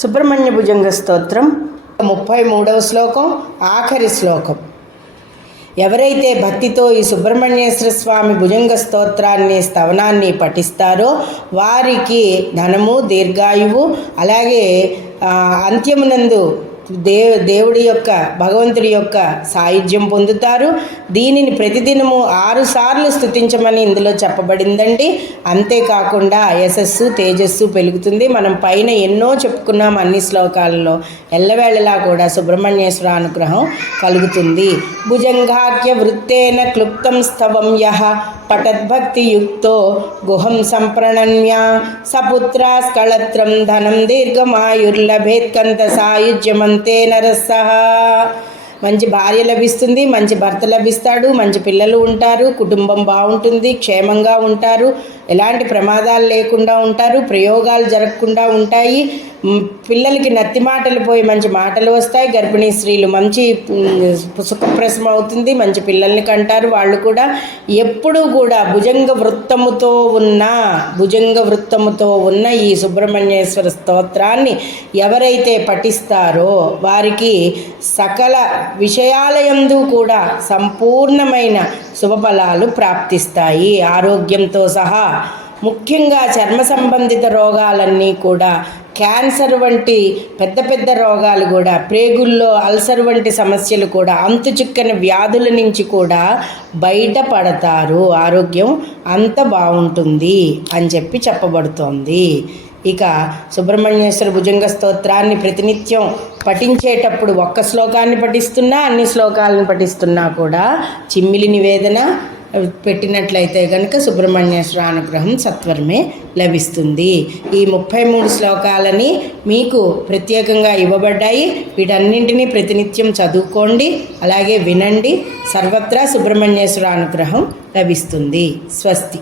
సుబ్రహ్మణ్య భుజంగ స్తోత్రం 33వ శ్లోకం, ఆఖరి శ్లోకం. ఎవరైతే భక్తితో ఈ సుబ్రహ్మణ్యేశ్వర స్వామి భుజంగ స్తోత్రాన్ని స్తవనాన్ని పఠిస్తారో వారికి ధనము, దీర్ఘాయువు, అలాగే అంత్యమునందు దేవుడి యొక్క భగవంతుడి యొక్క సాయుధ్యం పొందుతారు. దీనిని ప్రతిదినము 6 సార్లు స్తుతించమని ఇందులో చెప్పబడిందండి. అంతేకాకుండా యశస్సు, తేజస్సు పెరుగుతుంది. మనం పైన ఎన్నో చెప్పుకున్నాం అన్ని శ్లోకాలలో. ఎల్లవేళలా కూడా సుబ్రహ్మణ్యేశ్వర అనుగ్రహం కలుగుతుంది. భుజంగాఖ్య వృత్తేన క్లుప్తం స్తవం యః పఠద్భక్తియుక్తో గుహం సంప్రణన్య సపుత్రా స్కళత్రం ధనం దీర్ఘమాయుర్లభేత్కంత సాయుజ్యమంతే నరస్సః. మంచి భార్య లభిస్తుంది, మంచి భర్త లభిస్తాడు, మంచి పిల్లలు ఉంటారు, కుటుంబం బాగుంటుంది, క్షేమంగా ఉంటారు, ఎలాంటి ప్రమాదాలు లేకుండా ఉంటారు, ప్రయోగాలు జరగకుండా ఉంటాయి, పిల్లలకి నత్తి మాటలు పోయి మంచి మాటలు వస్తాయి, గర్భిణీ స్త్రీలు మంచి సుఖప్రసవం అవుతుంది, మంచి పిల్లల్ని కంటారు. వాళ్ళు కూడా ఎప్పుడూ కూడా భుజంగ వృత్తముతో ఉన్న ఈ సుబ్రహ్మణ్యేశ్వర స్తోత్రాన్ని ఎవరైతే పఠిస్తారో వారికి సకల విషయాలయందు కూడా సంపూర్ణమైన శుభఫలాలు ప్రాప్తిస్తాయి, ఆరోగ్యంతో సహా. ముఖ్యంగా చర్మ సంబంధిత రోగాలన్నీ కూడా, క్యాన్సర్ వంటి పెద్ద పెద్ద రోగాలు కూడా, ప్రేగుల్లో అల్సర్ వంటి సమస్యలు కూడా, అంతుచిక్కని వ్యాధుల నుంచి కూడా బయటపడతారు. ఆరోగ్యం అంత బాగుంటుంది అని చెప్పబడుతోంది. ఇక సుబ్రహ్మణ్యేశ్వర భుజంగ స్తోత్రాన్ని ప్రతినిత్యం పఠించేటప్పుడు ఒక్క శ్లోకాన్ని పఠిస్తున్నా, అన్ని శ్లోకాలను పఠిస్తున్నా కూడా చిమ్మిలి నివేదన పెట్టినట్లయితే కనుక సుబ్రహ్మణ్యేశ్వర అనుగ్రహం సత్వరమే లభిస్తుంది. ఈ 33 శ్లోకాలని మీకు ప్రత్యేకంగా ఇవ్వబడ్డాయి. వీటన్నింటినీ ప్రతినిత్యం చదువుకోండి, అలాగే వినండి. సర్వత్రా సుబ్రహ్మణ్యేశ్వర అనుగ్రహం లభిస్తుంది. స్వస్తి.